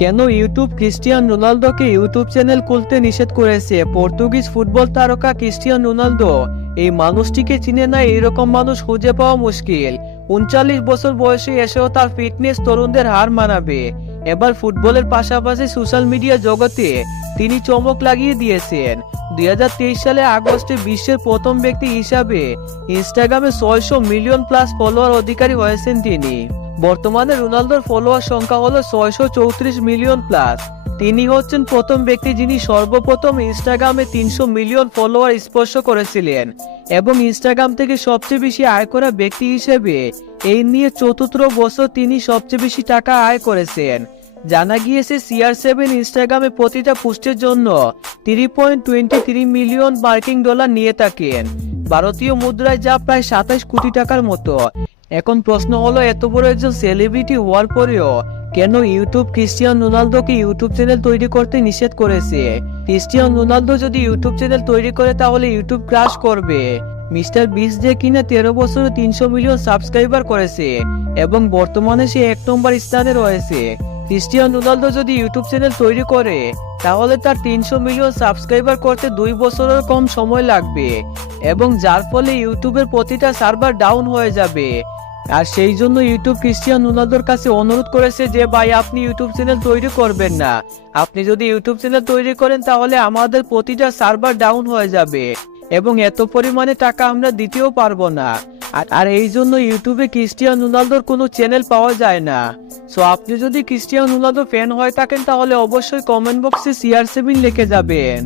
কেন YouTube Cristiano রোনালদোকে YouTube channel খুলতে নিষেধ করেছে? পর্তুগিজ ফুটবল তারকা ক্রিস্টিয়ানো রোনালদো, এই মানুষটিকে চিনে না এরকম মানুষ খুঁজে পাওয়া মুশকিল। 39 বছর বয়সে এসেও তার ফিটনেস তরুণদের হার মানাবে। এবার ফুটবলের পাশাপাশি সোশ্যাল মিডিয়া জগতে তিনি চমক লাগিয়ে দিয়েছেন। 2023 সালে আগস্টে বিশ্বের প্রথম ব্যক্তি হিসাবে ইনস্টাগ্রামে 600 মিলিয়ন প্লাস ফলোয়ার অধিকারী হয়েছেন তিনি। বর্তমানে রোনালদোর ফলোয়ার সংখ্যা হলো 634 মিলিয়ন প্লাস। তিনি হচ্ছেন প্রথম ব্যক্তি যিনি সর্বপ্রথম ইনস্টাগ্রামে 300 মিলিয়ন ফলোয়ার স্পর্শ করেছিলেন এবং ইনস্টাগ্রাম থেকে সবচেয়ে বেশি আয় করা ব্যক্তি হিসেবে এই নিয়ে চতুর্থ বছর তিনি সবচেয়ে বেশি টাকা আয় করেছেন। জানা গিয়েছে CR7 ইনস্টাগ্রামে প্রতিটা পোস্টের জন্য 3.23 মিলিয়ন মার্কিন ডলার নিয়ে থাকেন, ভারতীয় মুদ্রায় যা প্রায় 27 কোটি টাকার মতো। এখন প্রশ্ন হলো, এত বড় একজন সেলিব্রিটি হওয়ার পরেও কেন ইউটিউব ক্রিস্টিয়ানো রোনালদোকে ইউটিউব চ্যানেল তৈরি করতে নিষেধ করেছে? ক্রিস্টিয়ানো রোনালদো যদি ইউটিউব চ্যানেল তৈরি করে তাহলে ইউটিউব ক্রাশ করবে। মিস্টার বিস্ট যে কিনা 13 বছরে 300 মিলিয়ন সাবস্ক্রাইবার করেছে এবং বর্তমানে সে 1 নম্বর স্থানে রয়েছে। ক্রিস্টিয়ানো রোনালদো যদি ইউটিউব চ্যানেল তৈরি করে তাহলে তার 300 মিলিয়ন সাবস্ক্রাইবার করতে 2 বছরের কম সময় লাগবে এবং যার ফলে ইউটিউবের প্রতিটা সার্ভার ডাউন হয়ে যাবে। আর সেই জন্য ইউটিউব ক্রিস্টিয়ানো রোনালদোর কাছে অনুরোধ করেছে যে ভাই, আপনি ইউটিউব চ্যানেল তৈরি করবেন না। আপনি যদি ইউটিউব চ্যানেল তৈরি করেন তাহলে আমাদের প্রতিটা সার্ভার ডাউন হয়ে যাবে এবং এত পরিমাণে টাকা আমরা দিতেও পারবো না। আর এই জন্য ইউটিউবে ক্রিস্টিয়ানো রোনালদোর কোনো চ্যানেল পাওয়া যায় না। সো আপনি যদি ক্রিস্টিয়ানো রোনালদো ফ্যান হয়ে থাকেন তাহলে অবশ্যই কমেন্ট বক্সে CR7 লিখে যাবেন।